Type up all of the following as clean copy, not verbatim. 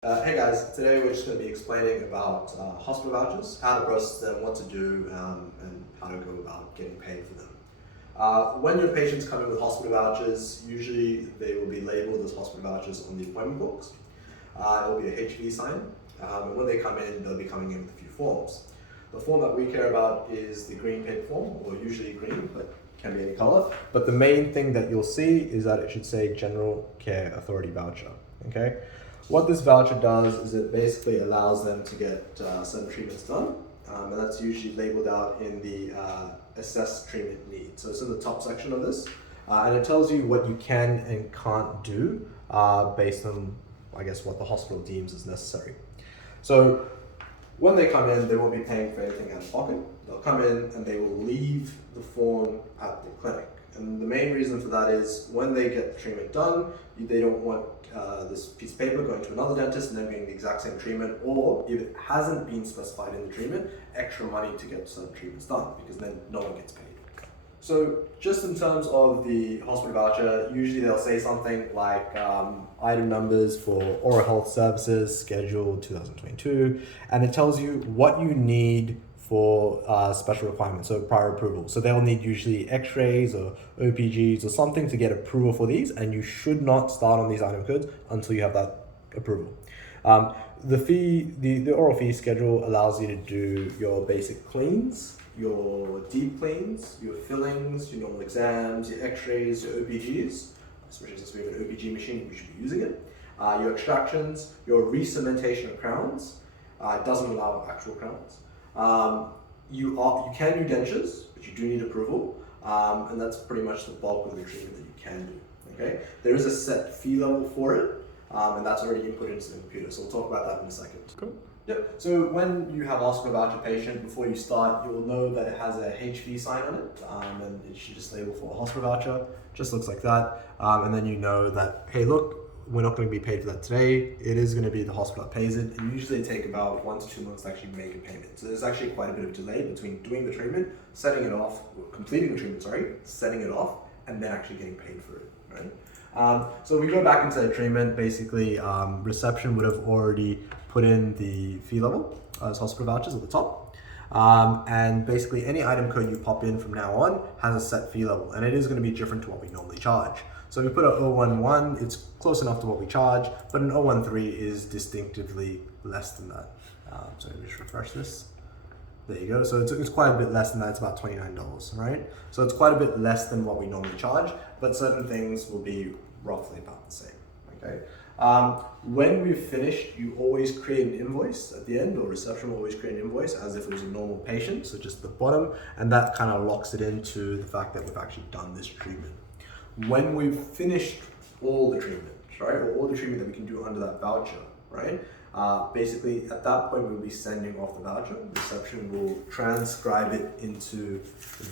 Hey guys, today we're just going to be explaining about hospital vouchers, how to process them, what to do, and how to go about getting paid for them. When your patients come in with hospital vouchers, usually they will be labeled as hospital vouchers on the appointment books. It will be a HV sign, and when they come in, they'll be coming in with a few forms. The form that we care about is the green paper form, or usually green, but can be any color. But the main thing that you'll see is that it should say General Care Authority voucher. Okay. What this voucher does is it basically allows them to get certain treatments done, and that's usually labeled out in the assess treatment need. So it's in the top section of this, and it tells you what you can and can't do based on, I guess, what the hospital deems as necessary. So when they come in, they won't be paying for anything out of pocket. They'll come in and they will leave the form at the clinic. And the main reason for that is when they get the treatment done, they don't want this piece of paper going to another dentist and then getting the exact same treatment, or if it hasn't been specified in the treatment, extra money to get certain treatments done, because then no one gets paid. So just in terms of the hospital voucher, usually they'll say something like item numbers for oral health services scheduled 2022, and it tells you what you need for special requirements, so prior approval. So they'll need usually x-rays or OPGs or something to get approval for these, and you should not start on these item codes until you have that approval. The oral fee schedule allows you to do your basic cleans, your deep cleans, your fillings, your normal exams, your x-rays, your OPGs, especially since we have an OPG machine, we should be using it. Your extractions, your re-cementation of crowns. It doesn't allow actual crowns. You can do dentures, but you do need approval, and that's pretty much the bulk of the treatment that you can do. Okay, there is a set fee level for it, and that's already input into the computer. So we'll talk about that in a second. Cool. Yep. So when you have a hospital voucher patient, before you start, you will know that it has a HV sign on it, and it should just label for a hospital voucher. Just looks like that, and then you know that, hey, look, we're not going to be paid for that today. It is going to be the hospital that pays it, and usually they take about 1 to 2 months to actually make a payment. So there's actually quite a bit of delay between doing the treatment, setting it off, completing the treatment, setting it off, and then actually getting paid for it, right? So if we go back into the treatment, basically reception would have already put in the fee level as hospital vouchers at the top. And basically any item code you pop in from now on has a set fee level, and it is going to be different to what we normally charge. So if we put a 011, it's close enough to what we charge, but an 013 is distinctively less than that. So let me just refresh this. There you go. So it's quite a bit less than that. It's about $29, right? So it's quite a bit less than what we normally charge, but certain things will be roughly about the same, okay? When we've finished, you always create an invoice at the end, or reception will always create an invoice as if it was a normal patient, so just the bottom, and that kind of locks it into the fact that we've actually done this treatment. When we've finished all the treatment, right, or all the treatment that we can do under that voucher, right, basically at that point we'll be sending off the voucher. Reception will transcribe it into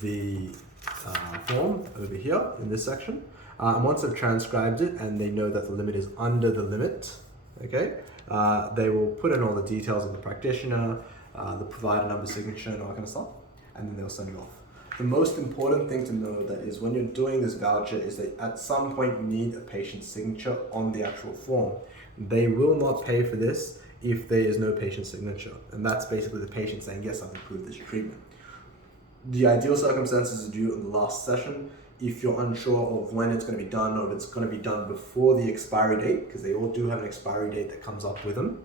the form over here in this section. And once they've transcribed it and they know that the limit is under the limit, okay, they will put in all the details of the practitioner, the provider number, signature, and all that kind of stuff, and then they'll send it off. The most important thing to know that is when you're doing this voucher is that at some point you need a patient's signature on the actual form. They will not pay for this if there is no patient signature, and that's basically the patient saying, yes, I've approved this treatment. The ideal circumstances is to do it in the last session. If you're unsure of when it's going to be done, or if it's going to be done before the expiry date, because they all do have an expiry date that comes up with them,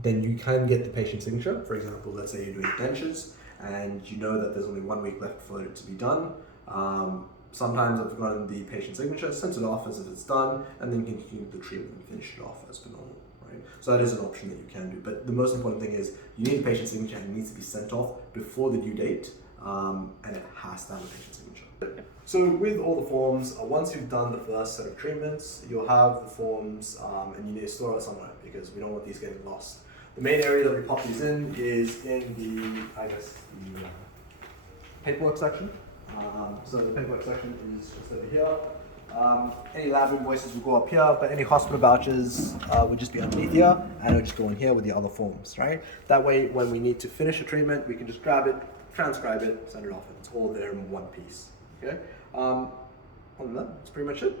then you can get the patient signature. For example, let's say you're doing dentures, and you know that there's only 1 week left for it to be done. Sometimes I've gotten the patient signature, sent it off as if it's done, and then continue the treatment and finish it off as per normal, right? So that is an option that you can do. But the most important thing is you need a patient signature, and it needs to be sent off before the due date, and it has to have a patient signature. So with all the forms, once you've done the first set of treatments, you'll have the forms, and you need to store it somewhere because we don't want these getting lost. The main area that we pop these in is in the, the paperwork section. So the paperwork section is just over here. Any lab invoices will go up here, but any hospital vouchers would just be underneath here, and it'll just go in here with the other forms, right? That way, when we need to finish a treatment, we can just grab it, transcribe it, send it off, and it's all there in one piece, okay? Other than that, that's pretty much it.